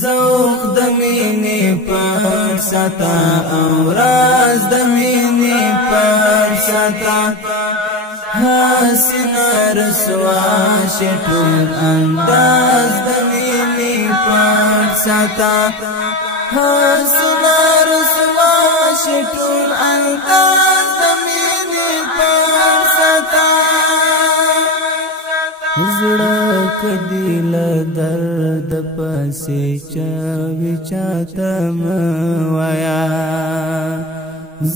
ذوق د مینې پر ستا او راز د مینې پر ستا حسین رسوا شټول انداز د مینې پر ستا حسین رسوا شټول انداز د مینې پر ستا زړه کدی له درد پسې چاوي چاته وایا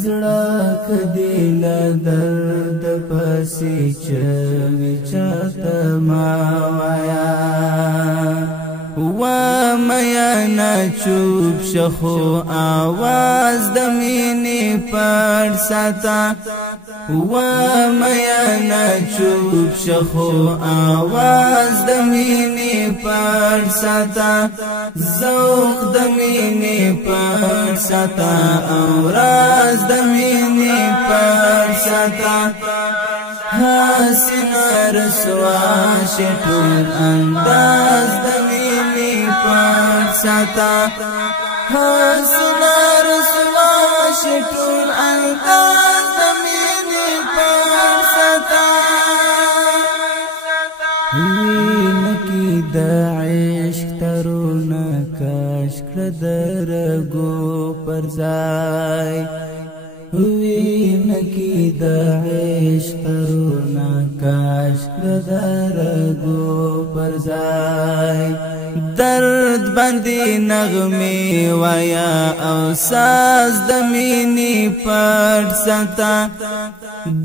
زړه کدی له درد پسې چاوي چاته وایا وا میا نا چوب شخو आवाज د مینې پر ستا وا میا نا چوب شخو आवाज د مینې پر ستا ذوق د مینې پر ستا او راز د مینې پر ستا حسین رسوا شټول انداز د مینې پر ستا حسین رسوا شټول انداز د مینې پر ستا وینکی د عشق ترونه کاش کړه درګو پر ځای وینکی د عشق ترونه کاش کړه درګو پر ځای درد باندې نغمه وایا او ساز د مینې پر ستا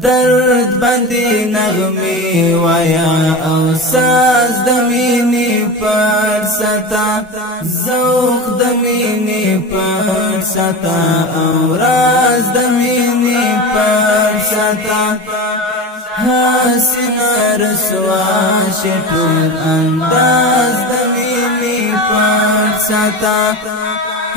درد باندې نغمه وایا او ساز د مینې پر ستا ذوق د مینې پر ستا او راز د مینې پر ستا حسین رسوا شټول انداز د مینې پر ستا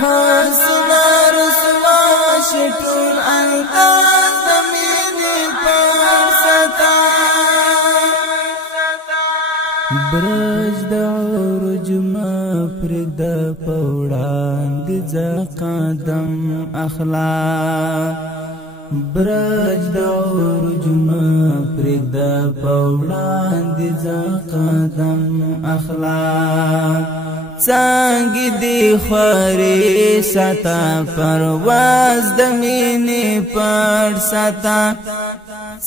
حسین رسوا شټول انداز د مینې پر ستا برج د عروج ما پر د پوړان د قدم اخلاق برج د عروج ما پر د پوړان د قدم اخلاق څنګه دی خوري ستا پرواز د مینې پر ستا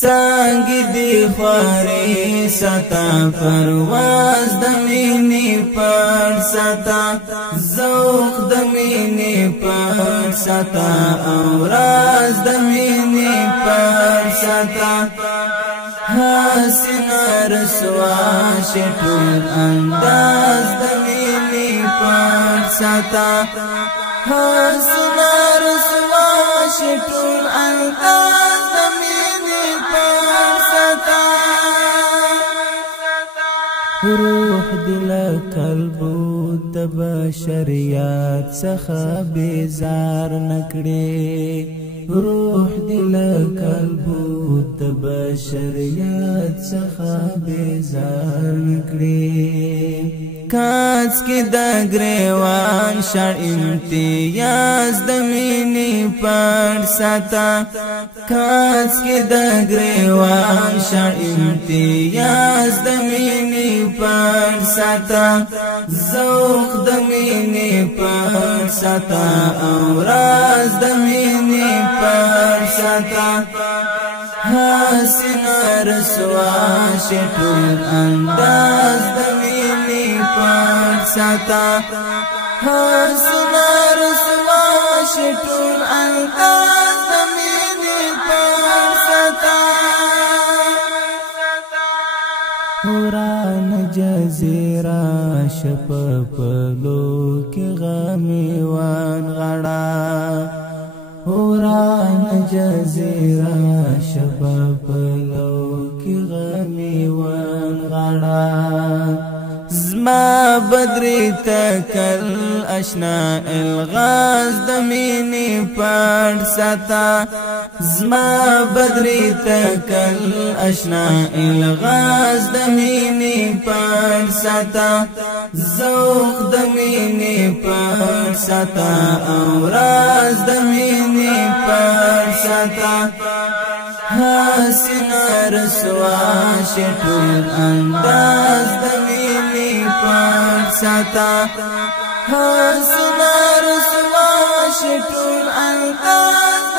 څنګه دی خوري ستا پرواز د مینې پر ستا ذوق د مینې پر ستا او راز د مینې پر ستا حسین رسوا شټول انداز د مینې پر ستا حسین رسوا شټول انداز د مینې پر ستا روح دل قلب د بشریات څخه بیزار نکړي روح دل قلب د بشریات څخه بیزار نکړي کاڅ کې د ګریوان شړ امتیاز د مینې پر ستا کاڅ کې د ګریوان شړ امتیاز د مینې پر ستا ذوق د مینې پر ستا او راز د مینې پر ستا حسین رسوا شټول انداز د مینې پر ستا حسین رسوا شټول انداز د مینې پر ستا وران جزیره شپ پلو کې غمي وان غړا وران جزیره شپ پلو کې غمي وان غړا زما بدري تکل اشنا الغاز دمینی پڑ ستا زما بدري تکل اشنا الغاز دمینی پڑ ستا ذوق دمینی پڑ ستا اوراز دمینی پڑ ستا حسنا رسوا شټول انداز دمینی پڑ ستا حسنا رسوا شټول انداز